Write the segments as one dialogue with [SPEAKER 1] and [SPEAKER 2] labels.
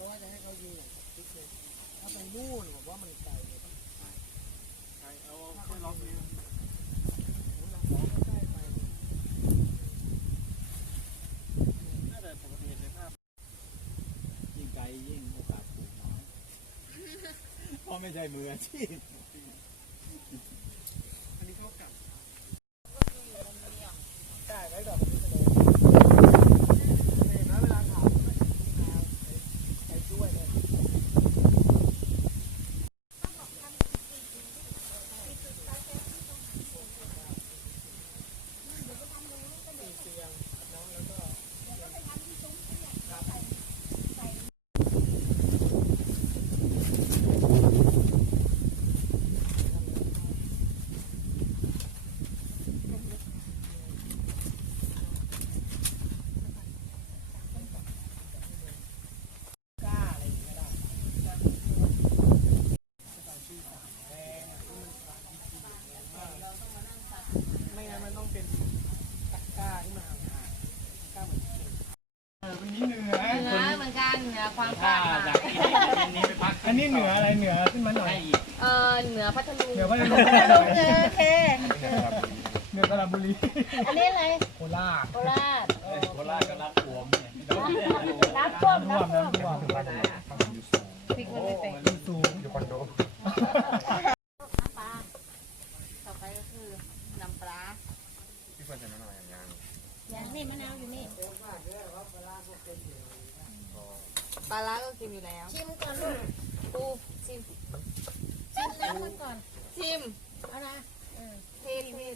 [SPEAKER 1] ปักจะ
[SPEAKER 2] ว่าจะให้เขายิงอย่างทิศเลยถ้าเป็นู่นผมว่ามันไกลเลยต้อง
[SPEAKER 1] ใช่เอาค่รอบนี้
[SPEAKER 2] เราขอใกล้ไป
[SPEAKER 1] น่าจะปกติในภาพยิ่งไกลยิ่งโอกาสถูกน้อยเพราะไม่ใช่มืออาชีพ
[SPEAKER 2] อันนี้เขากลับได้ไว้ดอกนี้เลยเห็นไหมเวลาถามไม่ไปช่วยเลยเสียงน้องแล้วก็ กล้าอะไรอย่างเงี้ยได้ไม่งั้นมันต้องเป็นตะกร้าที่มันห่างๆตะกร้าเหมือนเข่งเออวันนี้เหนือ
[SPEAKER 3] เหนือเหมือนกันเหนือความ
[SPEAKER 1] ถ้า
[SPEAKER 3] คาดห
[SPEAKER 1] จามา
[SPEAKER 3] กย
[SPEAKER 1] ที่นี้ไปพัก
[SPEAKER 2] อันนี้เหนืออะไรเหนือขึ้นมาหน่อย
[SPEAKER 1] ให้อีก
[SPEAKER 3] เออเหนือพัทลุง
[SPEAKER 2] เหนือว่าจะลง
[SPEAKER 3] เออโอเค
[SPEAKER 2] เหนือกระบุรี
[SPEAKER 3] อันนี้อะไร
[SPEAKER 2] โคราช
[SPEAKER 3] โคราช
[SPEAKER 1] โคราชก็รับรวมเนี่ย
[SPEAKER 3] น้ำท่วม
[SPEAKER 2] ท่วม
[SPEAKER 3] น้ำท่วม
[SPEAKER 2] น้ำท่วม
[SPEAKER 3] พริกมันไม่เป็น
[SPEAKER 2] ที่สูงอยู่คอนโด
[SPEAKER 3] ปลาต่อไปก็คือน้ำปลา
[SPEAKER 4] พี่ควรจะมาหน่อยอย่าง
[SPEAKER 3] อย่างนี่มะนาวอยู่นี่ ปลาร้าก็กินอยู่แล้ว
[SPEAKER 5] ชิมก่อนลูก
[SPEAKER 3] ปูชิม
[SPEAKER 5] ชิมแล้วมันก่อน
[SPEAKER 3] ชิม
[SPEAKER 5] เอานะ
[SPEAKER 3] เทศเทศ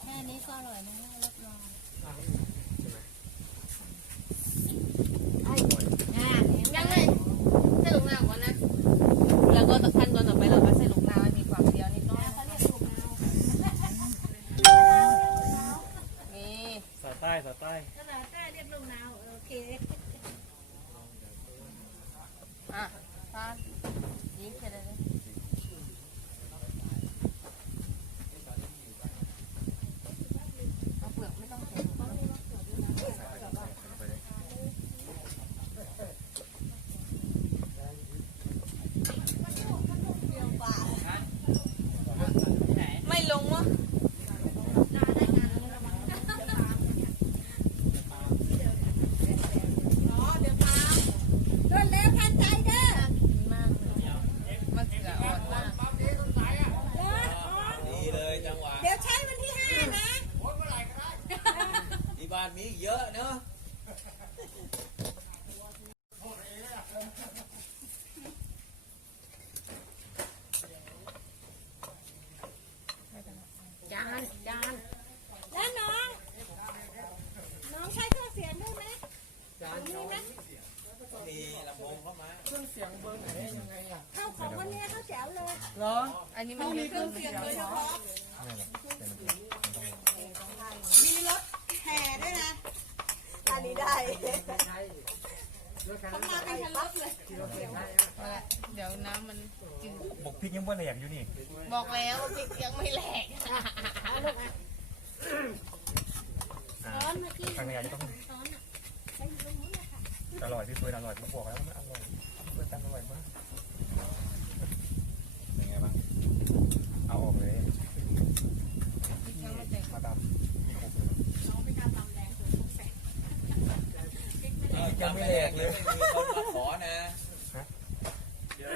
[SPEAKER 5] แค่นี้ก็อร่อยนะรับรองอ่าเห็นไหม
[SPEAKER 3] ยังไงใส่ลูกน้ำก่อนนะ แล้วก็ขั้นตอนต่อไปเราก็ใส่ลูกน้ำให้มีความเปรี้ยวนิดหน่อย
[SPEAKER 5] เขาเรียกถูกแล้ว
[SPEAKER 3] นี่
[SPEAKER 1] สายใต้สายใต้
[SPEAKER 5] ภาษาใต้เรียกลูกนาวโอเค
[SPEAKER 3] อะทานยิงแค่นั้นเลยเอาเปลือกไม่ต้องเก็บ ไม่ลงวะ
[SPEAKER 5] รวดเร็วทันใจเด้อ
[SPEAKER 3] มากเลยมะเขืออ่อนมาก
[SPEAKER 1] ดีเลยจังหวะ
[SPEAKER 5] เดี๋ยวใช้วันที่ห้านะ
[SPEAKER 1] ที่บ้านมีเยอะเนอะ
[SPEAKER 3] จานจาน
[SPEAKER 5] แล้วน้อง น้องใช้เครื่องเสียงด้วยไหมมีไหม
[SPEAKER 1] มีลำโพงเข้ามา
[SPEAKER 2] เครื่องเสียงเบอร์ไหนยังไงอะ
[SPEAKER 5] เข้าของวันนี้เขาแจ๋วเลย
[SPEAKER 2] เหรอ
[SPEAKER 3] อันนี้มันมีเครื่องเสียงเลย
[SPEAKER 5] มีรถแห่ด้วยนะ อั นนี้ได้เขามาเป็นคันรถเลย
[SPEAKER 3] เดี๋ยวน้ำมันจืด
[SPEAKER 4] บอกพริกยังว่าแหลกอยู่นี่
[SPEAKER 3] บอกแล้วว่าพริกยังไม่แหลก
[SPEAKER 5] ร้อนเมื่อกี้
[SPEAKER 4] ทางงานจะต้อง
[SPEAKER 5] ร้อนอะไปอยู่ตรงนู้นเลยค่ะ
[SPEAKER 4] อร่อยพี่เฟิร์นอร่อยมาบอกแล้วมันอร่อยเฟิร์นทำอร่อยมากเป็นไงบ้างเอาออกเลย
[SPEAKER 3] พริกยังไม่แตก
[SPEAKER 4] มาตามโอ้โห
[SPEAKER 5] น้องไม่กล้าตำแรงเลยสงสัย
[SPEAKER 4] ยังไม่แหลกเลย
[SPEAKER 1] ไม่มีคนมาขอนะเดี๋ยว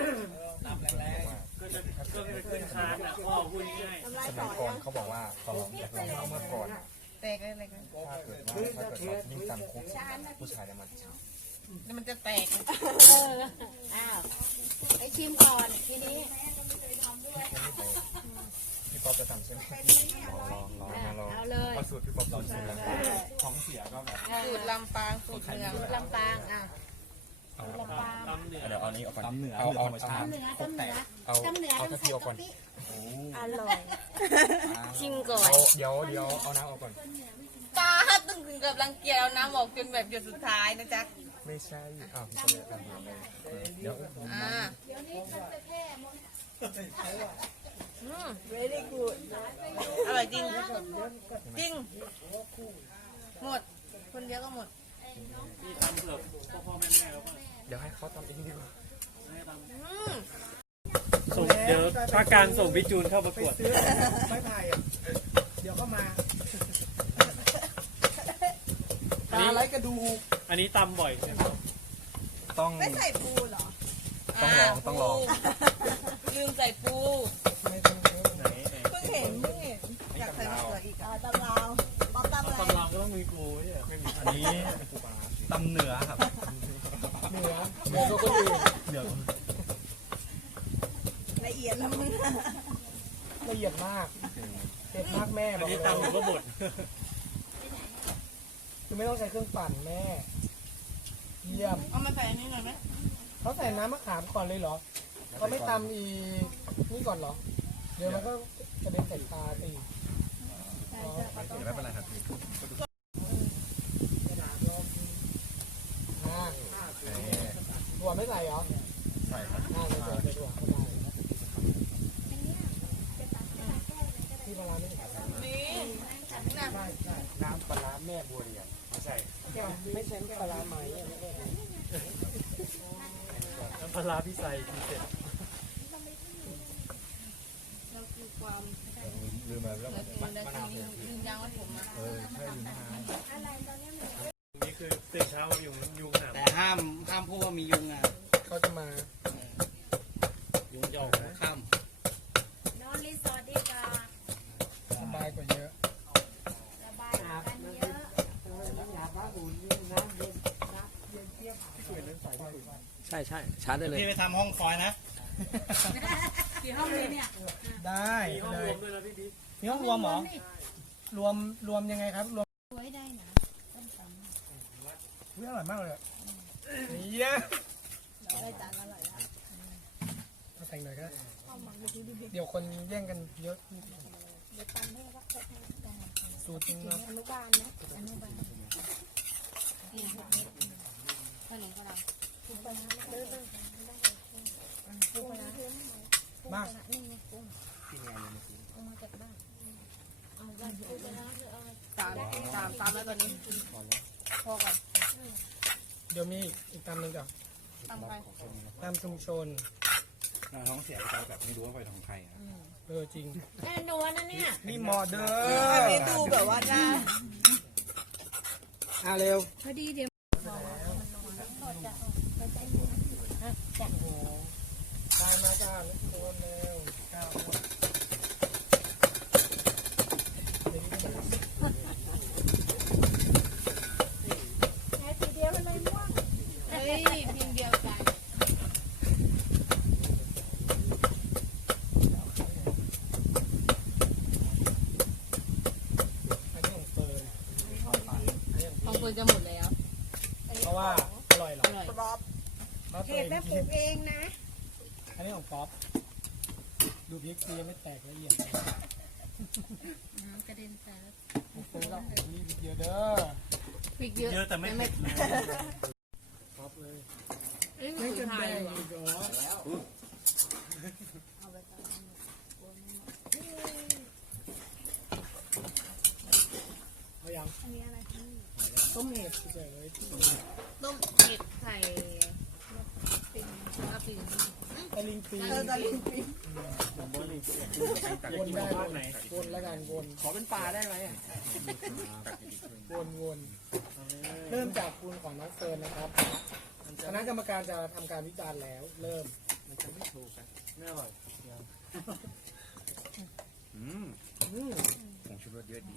[SPEAKER 1] นับแรงๆ
[SPEAKER 2] ก็จะก็จะขึ้นคานอะพ่อพูดง่าย
[SPEAKER 5] ทำลาย
[SPEAKER 4] ส
[SPEAKER 5] ต่
[SPEAKER 4] มั
[SPEAKER 5] อย
[SPEAKER 4] ก่อนเขาบอกว่าตอนอยากลองเอาเมื่อก่อน
[SPEAKER 3] แตกอะไรกัน
[SPEAKER 4] ถ้าเกิดว่าถ้าเกิดว่ายิ่งจำคุกผู้ชายจะมัน
[SPEAKER 3] แล้วมันจะแตก
[SPEAKER 5] เอออ้าวไปชิมก่อนทีนี้
[SPEAKER 4] พี่ป๊อปจะทำใช่ไหมลองลองลองลอง
[SPEAKER 5] เอาเลย
[SPEAKER 4] พอสูตรพี่ป๊อปลองสูตรแล้วท้องเสียก็แบบ
[SPEAKER 3] สูตรลำปางสูตรเมือง
[SPEAKER 5] ลำปางอะ
[SPEAKER 4] เอานี้ออกก่อน
[SPEAKER 1] ตำเหนือ
[SPEAKER 4] เอาเอา
[SPEAKER 1] ธรรมชาติ
[SPEAKER 5] ตำเหนือตำเหนือ
[SPEAKER 4] เอา
[SPEAKER 5] ตำเหนือ
[SPEAKER 4] เอา
[SPEAKER 5] ต้อง
[SPEAKER 4] กะทิ
[SPEAKER 5] ใส่
[SPEAKER 4] ออกก่อน
[SPEAKER 5] กะปิ
[SPEAKER 1] โอ้
[SPEAKER 5] อร่อย
[SPEAKER 3] ชิมก่อน
[SPEAKER 4] เอาเดี๋ยวเดี๋ยวเอาน้ำออกก่อน
[SPEAKER 3] ปลาตึงถึงกับรังเกียจเอาน้ำออกจนแบบหยดสุดท้ายนะจ๊ะ
[SPEAKER 4] ไม่ใช่อ้าวไม่ใช่แบบนี้เลยเออเดี๋ยว
[SPEAKER 3] อ่า
[SPEAKER 5] เดี๋ยวนี้มันจะแพร่หมด
[SPEAKER 3] อืม
[SPEAKER 5] very good
[SPEAKER 3] อร่อยจริง จริง หมด คนเดียวก็หมด
[SPEAKER 4] เดี๋ยวให้เขาทำเองดีกว่า
[SPEAKER 3] อืม
[SPEAKER 2] ส่งเดี๋ยวภาคกลางส่งพี่จูนเข้าประกวดซื้อไม่พายอะเดี๋ยวเข้ามาปลาไรกระดูก
[SPEAKER 6] อันนี้ตำบ่อยใช่ไหม
[SPEAKER 4] ต้อง
[SPEAKER 5] ไม่ใส่ปูเหรอ
[SPEAKER 4] ต้องลองต้องลอง
[SPEAKER 3] ปูลืมใส่ปู
[SPEAKER 2] ไม่ต้องเยอะ
[SPEAKER 6] ไหนไหน
[SPEAKER 5] เพิ่งเห็นเพิ่งเห็น
[SPEAKER 3] อยากใส่มะเขืออีก
[SPEAKER 5] อ่าตำลาวบอกตำลาว
[SPEAKER 6] ตำรางก็ต้องมีปูใช่ไหมไม่มี
[SPEAKER 1] อันนี้ตำเหนือครับ
[SPEAKER 2] เหนือเหนือก็คนอื่น
[SPEAKER 1] เดี๋ยว
[SPEAKER 5] ละเอียดละมึง
[SPEAKER 2] ละเอียดมากเผ็ดมากแม่บอกเลย
[SPEAKER 6] ตำหรือว่าบด
[SPEAKER 2] คือไม่ต้องใช้เครื่องปั่นแม่เยี่ยม
[SPEAKER 3] เอามาใส่อันนี้หน่อยไหม
[SPEAKER 2] เขาใส่น้ำมะขามก่อนเลยเหรอเขาไม่ตำอีนี่ก่อนเหรอ เดี๋ยวมันก็จะเป็นใส่ตาตี
[SPEAKER 4] ไม่เป็นไรครับ
[SPEAKER 2] อ่าถั่วไม่ใส่เหรอ
[SPEAKER 4] ใส่ครับ
[SPEAKER 2] อ่าใส่ใส่ถั่วก็ได้ที่ปลาร้าไม่ใส่
[SPEAKER 3] นี่น้ำ
[SPEAKER 4] น้ำปลาแม่บัวเรียนไม่ใช่
[SPEAKER 2] ไม่ใช่ปลาไหม
[SPEAKER 6] น้ำปลาพี่ใส่พิเศษ
[SPEAKER 3] เรา ความ
[SPEAKER 1] ลืมไปแล้ว
[SPEAKER 3] เราคือเราคือลืมยางไว้ผมมา
[SPEAKER 1] เออใช่ลืมมะนาว
[SPEAKER 6] นี่คือตื่นเช้ายุงยุงหาม
[SPEAKER 7] แต่ห้ามห้ามพูดว่ามียุงอะ
[SPEAKER 2] เขาจะมา
[SPEAKER 7] ยุงจะออกหัวค่
[SPEAKER 5] นอนรีสอร์ทดีกว่า
[SPEAKER 2] สบายกว่าเยอะ
[SPEAKER 5] สบายกันเยอะำ
[SPEAKER 7] ใช่ใช่ชาร์จได้เลย
[SPEAKER 1] พี่ไปทำห้องคอยนะ
[SPEAKER 5] กี่ห้องเลยเนี่ย
[SPEAKER 2] ได้
[SPEAKER 6] มีห้อง
[SPEAKER 2] เล
[SPEAKER 6] รวยมด้วยนะพี่บิ๊ก
[SPEAKER 2] มีห้องรวมเหรอรวมรวมยังไงครับรวม
[SPEAKER 5] สวยได้นะต้มต
[SPEAKER 2] อุ๊ยอร่อยมากเลยอะเยี่ยำ
[SPEAKER 5] เราได้จานอร่อยแล้ว
[SPEAKER 2] มาแต่งหน่อยก็ได้
[SPEAKER 5] ข้าวหมักดูดูดู
[SPEAKER 2] เดี๋ยวคนแย่งกันเยอะ
[SPEAKER 5] เดี๋ยวตำให้รักครบนะตำ
[SPEAKER 2] สูตรจริงเนาะ
[SPEAKER 5] อนุบาลนะอนุบาล
[SPEAKER 3] นี่ถ้าหนึ่งก็ได้
[SPEAKER 5] ปูปลาร้าเด้อเด้อปูปลาร้า
[SPEAKER 2] มาก
[SPEAKER 5] นี่ไงกุ้งเอามาจากบ้านเอาบ้านปูปลาร้าเออ
[SPEAKER 3] ตามตามตามแล้วตอนนี้พอก่อน
[SPEAKER 2] เดี๋ยวมีอีกตามหนึ่งก่อน
[SPEAKER 3] ตามไป
[SPEAKER 2] ตามชุมชน
[SPEAKER 1] ท้องเสียไปแบบไม่รู้ว่าไปของใครอะ
[SPEAKER 2] เออจริง
[SPEAKER 5] แน่นอนนะเนี่ย
[SPEAKER 2] นี่มอเดอ
[SPEAKER 3] อัน
[SPEAKER 2] ร์
[SPEAKER 3] นี้ดูแบบว่าหน้า
[SPEAKER 2] อะเร็ว
[SPEAKER 5] พอดีเดี๋ยว
[SPEAKER 2] โอ้โหตาย มาจ้าโอนเร็วก้าวคนเดี๋ยวนี้ก็ไม่ได้
[SPEAKER 5] แค่ทีเดียวมันเลยม่วง
[SPEAKER 3] เฮ้ยพิมพ์เดียวกัน
[SPEAKER 2] อันนี้ของเฟิร์นอันนี้ของ
[SPEAKER 3] ของ
[SPEAKER 2] พี่
[SPEAKER 3] คนจะหมดแล้ว
[SPEAKER 2] เพราะว่าอร่อยเหรอ
[SPEAKER 3] อร่อย
[SPEAKER 2] แล้ว
[SPEAKER 5] เห
[SPEAKER 2] ตัว
[SPEAKER 5] ด
[SPEAKER 2] เอง
[SPEAKER 5] แม่ปลูกเองนะ
[SPEAKER 2] อันนี้ของป๊อปดูพริกซียังไม่แตกละเอียด
[SPEAKER 5] น้ำกระเด็นใส่แล้ว
[SPEAKER 2] ของเฟิร์นก็นี่พริกเยอะเด้อ
[SPEAKER 3] พริกเยอะ
[SPEAKER 6] เยอะแต่ไม่เผ็ดนะ
[SPEAKER 2] ป๊อปเลย
[SPEAKER 3] เอ้ย
[SPEAKER 2] ไม่
[SPEAKER 3] สุ
[SPEAKER 2] จะ
[SPEAKER 3] ดท้า
[SPEAKER 2] แด
[SPEAKER 3] ย
[SPEAKER 2] ง
[SPEAKER 3] ว่ะ
[SPEAKER 2] อีกเหรอเอาอย่าง
[SPEAKER 5] อันนี้อะไรที่
[SPEAKER 2] ต้มเห็ดเฉย
[SPEAKER 3] ต้มเห็ดใส่ปิ่งปลาปิ่ง
[SPEAKER 2] ๆตะ ลิงปี
[SPEAKER 3] เออตะลิงปิง
[SPEAKER 2] วนได้วนวนแล้วกันวน
[SPEAKER 7] ขอเป็นปลาได้ไหมอะ
[SPEAKER 2] วนวนเริ่มจากคุณของน้องเฟิร์นนะครับคณะกรรมการจะทำการวิจารณ์แล้ว เริ่ม
[SPEAKER 7] มันจะไม่ถูกกัน
[SPEAKER 6] ไม่อร่อย
[SPEAKER 4] อืมผงชูรสเยอะดี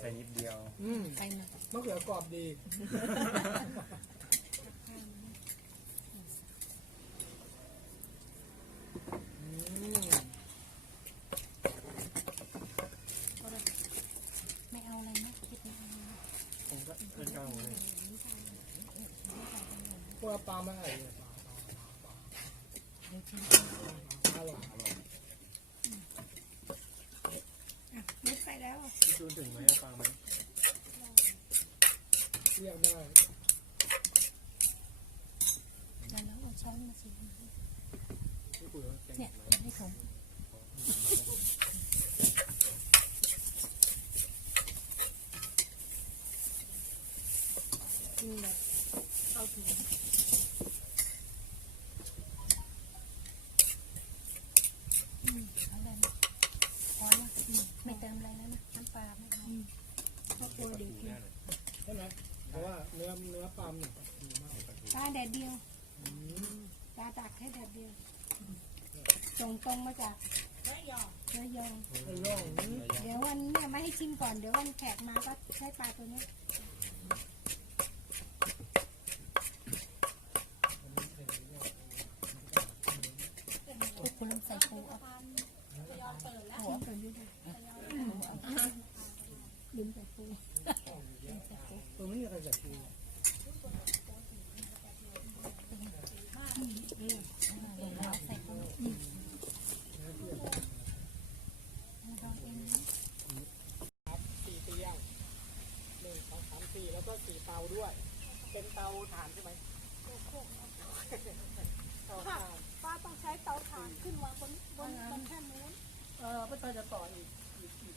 [SPEAKER 2] ใส่
[SPEAKER 4] นิดเดียว
[SPEAKER 2] อืม
[SPEAKER 3] ใส่น่อย
[SPEAKER 2] มะเขือกรอบดีอืม
[SPEAKER 5] ไม่เอาอะไรนะคิดไม่เอา
[SPEAKER 6] ผมก็เกินกลางเลย
[SPEAKER 2] พ วกเราปลามาอะไรเนี่ยปลาอร่อย
[SPEAKER 5] อะม็ดไปแล้ว
[SPEAKER 6] พี่จูนถึงไหมอาฟังไหม
[SPEAKER 2] เรียกได้
[SPEAKER 5] แล้วเราเอาช้อนมาสิ
[SPEAKER 6] พี่คุยว่าแกง
[SPEAKER 5] เนี่ย
[SPEAKER 6] ไหม
[SPEAKER 5] ให้ผมนี่แหละเอาถุงอืมเอาเลยนะพอแล้วอืมไม่เติมอะไรแล้วนะน้ำปลาไม่เอาเพราะกลัวเดี๋ยวกิน
[SPEAKER 2] ใช่ไหมเพราะว่าเนื้อเนื้อปลาเนี่ยดีมาก
[SPEAKER 5] ปลา แดดเดียว
[SPEAKER 2] อืม
[SPEAKER 5] ปลาตักให้แดดเดียวส่งตรงมาจากระยองระยอง
[SPEAKER 2] ไอ้ย่องนี่
[SPEAKER 5] เดี๋ยววันเนี่ยมาให้ชิมก่อนเดี๋ยววันแขกมาก็ใช้ปลาตัวเนี้ยปูคุณลองใส่ปูเอาหัวเปิดด้วยนะลืมใส่ปู
[SPEAKER 2] ตัวไม่มีใครจับปู
[SPEAKER 5] นี่เอาใส่ปูอืมลองเองนะ
[SPEAKER 2] ครับสี่เตียงหนึ่งสองสามสี่แล้วก็สี่เตาด้วย เป็นเตาถ่านใช่ไหมเตาถ่าน
[SPEAKER 5] ป้าต้องใช้เตาถ่านขึ้นวางบนบนบนแท่นนู้น
[SPEAKER 2] เออป้าต้อยจะต่ออีกอีกอีก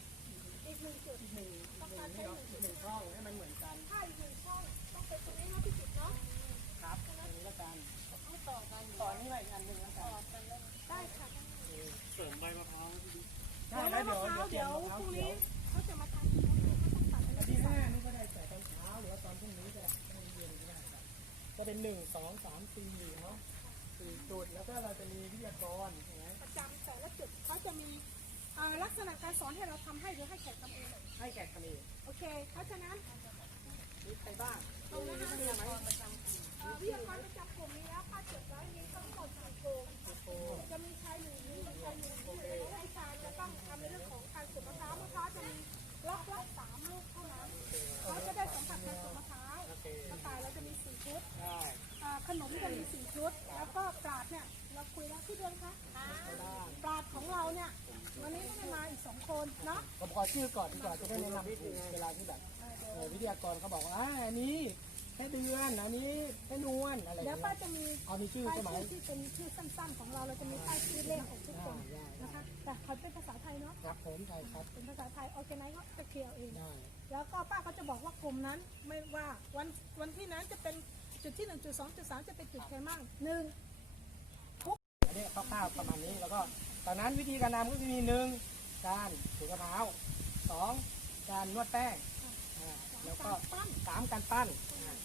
[SPEAKER 5] อีกหนึ่งจุด
[SPEAKER 2] อีกหนึ่งอีกหนึ่งนี่เนาะอีกหนึ่งช่องให้มันเหมือนกัน
[SPEAKER 5] ถ้าอีกหนึ่งช่องต้องเป็นตรงนี้นะพี่จิตเนาะ
[SPEAKER 2] ครับตรงนี้แล้วกัน
[SPEAKER 5] ให้ต่อกัน
[SPEAKER 2] ต่อนี่ไปอีกอันหนึ่งแล้วกัน
[SPEAKER 5] ได้ค่ะ
[SPEAKER 6] เสริมใบมะพร้าวพี่
[SPEAKER 2] ใช่แล้วเดี๋ยวเดี๋ยวพรุ่
[SPEAKER 5] งนี้เขาจะมาทำพอดไป
[SPEAKER 2] อา
[SPEAKER 5] แล้ว
[SPEAKER 2] ทิตย์หน้านี่ก็ได้แต่ตอนเช้าหรือว่าตอนพรุ่งนี้ก็ได้ตอนเย็นก็ได้ครับก็เป็นหนึ่งสองสามสี่เนาะสี่จุดแล้วก็เราจะมีวิทยากรใช่ไหม
[SPEAKER 5] ประจำแต่ละจุดเขาจะมี อ่อลักษณะการสอนให้เราทำให้หรือให้แขกทำเอง
[SPEAKER 2] ให้แขกทำเอง
[SPEAKER 5] โอเค เพราะฉะนั้น
[SPEAKER 2] มีใครบ้าง
[SPEAKER 5] ตรงนี้
[SPEAKER 2] มี
[SPEAKER 5] นะ
[SPEAKER 2] ใครไหม
[SPEAKER 5] เอ่อวิทยากรประจำกลุ่มนี้แล้วค่าเจ็ดร้อยมีทั้งหมดสี่กลุ่ม
[SPEAKER 2] โอ้
[SPEAKER 5] จะมีชายหนึ่งมีชายหนึ่งที่อยู่ในรายการจะต้องทำในเรื่องของการสุกมะพร้าวมะพร้าวจะมีล็อกละสามลูกเท่านั้นเขาจะได้สัมผัสการสุกมะพร้าว
[SPEAKER 2] โอเค
[SPEAKER 5] กระต่ายเราจะมีสี่ชุด
[SPEAKER 2] ได้
[SPEAKER 5] อ่าขนมจะมีสี่ชุด แล้วก็ปราดเนี่ย เราคุยแล้วที่เดือนคะปราดของเราเนี่ย วันนี้ไม่ได้มาอีกสองคนเนาะ
[SPEAKER 2] ผมขอชื่อก่อนดีกว่าจะได้แนะนำถูกเวลาที่แบบเอ่อวิทยากรเขาบอกว่าอ่าอันนี้แค่เดือนอันนี้แค่นวลอะไรอ
[SPEAKER 5] เดี๋ย
[SPEAKER 2] ย่าวง
[SPEAKER 5] ป้า
[SPEAKER 2] เงี้ย
[SPEAKER 5] จะมี
[SPEAKER 2] เอามีชื่อ
[SPEAKER 5] ป้าย
[SPEAKER 2] ใช่ไหม
[SPEAKER 5] ชื่อที่เป็นชื่อสั้นๆ ของเรา เราจะมีป้ายชื่อเลขของทุกคนนะคะ แต่ขอเป็นภาษาไทยเนาะ
[SPEAKER 2] ครับผมใช่ครับ
[SPEAKER 5] เป็นภาษาไทยออร์แกไนซ์ก็จะเคลียร์เอง
[SPEAKER 2] ได้
[SPEAKER 5] แล้วก็ป้าก็จะบอกว่ากลุ่มนั้นไม่ว่าวันวันที่นั้นจะเป็นจุดที่หนึ่งจุดสองจุดสามจะเป็นจุดใครมั่งหนึ่ง
[SPEAKER 2] อั นนี้คร่าวๆประมาณนี้ แล้วก็ตอนนั้นวิธีการทำก็จะมีหนึ่งการถูกมะพร้าวสองการนวดแป้งอ่าแล้วก็
[SPEAKER 5] ปั้น
[SPEAKER 2] สามการปั้นอ่า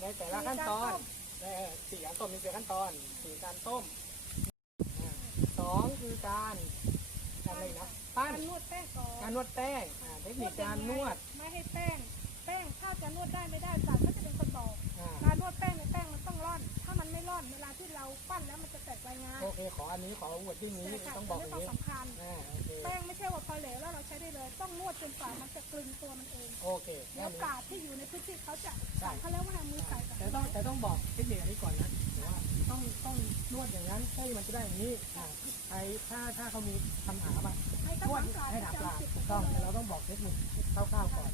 [SPEAKER 2] ในแต่ละขั้นตอนเออสี่การต้มมีสี่ขั้นตอนสี่การต้มอ่าสองคือการการอะไรนะปั้น
[SPEAKER 5] การนวดแป้งก่อน
[SPEAKER 2] การนวดแป้งอ่าเทคนิคการนวด
[SPEAKER 5] ไม่ให้แป้ง แป้งถ้าจะนวดได้ไม่ได้ศาสตร์ก็จะเป็นคนบอก
[SPEAKER 2] อ่า
[SPEAKER 5] การนวดแป้งในยแป้งมันต้อง ร่อน ถ้ามันไม่ร่อนเวลาที่เราปั้นแล้วมันจะแตกรายงาน
[SPEAKER 2] โอเค ขออันนี้ขออวดที่นี้
[SPEAKER 5] ใช่ค่ะ
[SPEAKER 2] ต้องบอกอ
[SPEAKER 5] ไม่
[SPEAKER 2] ย่าง
[SPEAKER 5] ต้อง
[SPEAKER 2] นี้
[SPEAKER 5] สำคัญ
[SPEAKER 2] อ่าโอเค
[SPEAKER 5] แป้งไม่ใช่ว่าพอเหลวแล้วเราใช้ได้เลย ต้องนวดจนกว่ามันจะกลึงตัวมันเอง
[SPEAKER 2] โอเค
[SPEAKER 5] แล้
[SPEAKER 2] แค่
[SPEAKER 5] ว
[SPEAKER 2] นี้
[SPEAKER 5] กาดที่อยู่ในพื้นที่เขาจะสั่งเขาแล้วว่าให้มือใส่กับ
[SPEAKER 2] แต่ต้องแต่ต้องบอกเทคนิคอันนี้ก่อนนะว่าต้องต้องนวดอย่างนั้นให้มันจะได้อย่างนี้อ่าใครถ้าถ้าเขามีคำถามอะ
[SPEAKER 5] ให้
[SPEAKER 2] น
[SPEAKER 5] เขา
[SPEAKER 2] วด
[SPEAKER 5] ทำกาด
[SPEAKER 2] ให้
[SPEAKER 5] ป
[SPEAKER 2] ถาม
[SPEAKER 5] ระ
[SPEAKER 2] ปลา
[SPEAKER 5] จำจิต
[SPEAKER 2] ถูกต้องแต่เราต้องบอกเทคนิคคร่าวๆก่อน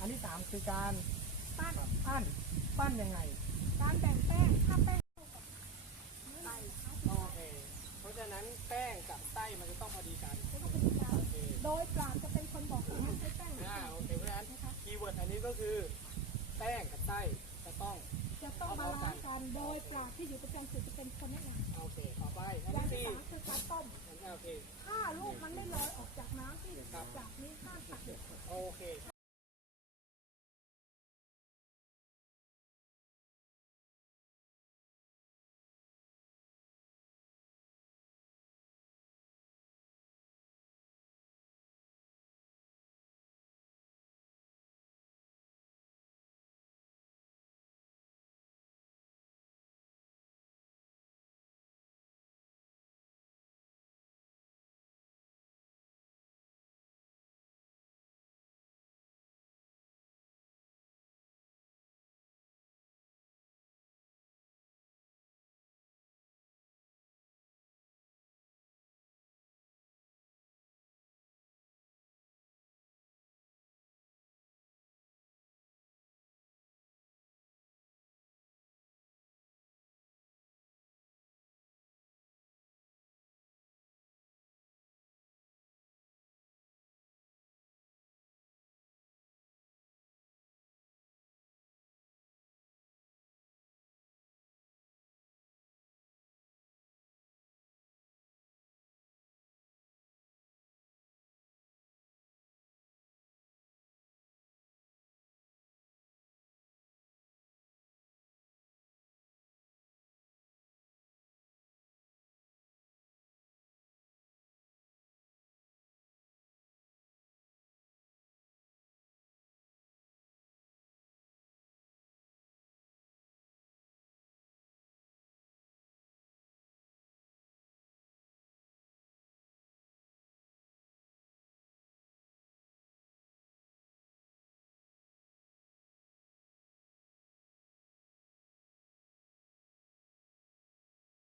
[SPEAKER 2] อันที่สามคือการ
[SPEAKER 5] ปั้น
[SPEAKER 2] ปั้นปั้นยังไง
[SPEAKER 5] การแบ่งแป้งถ้าแป้ง
[SPEAKER 2] โอเค เพราะฉะนั้นแป้งกับไส้มันจะต้องพอดีกัน
[SPEAKER 5] ก็เป็นกา
[SPEAKER 2] โอเค
[SPEAKER 5] โดยปราดจะเป็นคนบอกว่าให้แป้ง
[SPEAKER 2] อ่าโอเคเพราะฉะนั้นคีย์เวิร์ดอันนี้ก็คือแป้งกับไส้จะต้อง
[SPEAKER 5] จะต้องบาลานซ์กันโดยปราดที่อยู่ประจำจุดจะเป็นคนแนะนำ
[SPEAKER 2] โอเคต่อไปอัน
[SPEAKER 5] อย่าง
[SPEAKER 2] ที่
[SPEAKER 5] ที่
[SPEAKER 2] สี่
[SPEAKER 5] สามคือการต้ม
[SPEAKER 2] โอเค
[SPEAKER 5] ถ้าลูกมันไม่ลอยออกจากน้ำที่จากนี้ห้ามตักเด็ดขาด
[SPEAKER 2] โอเค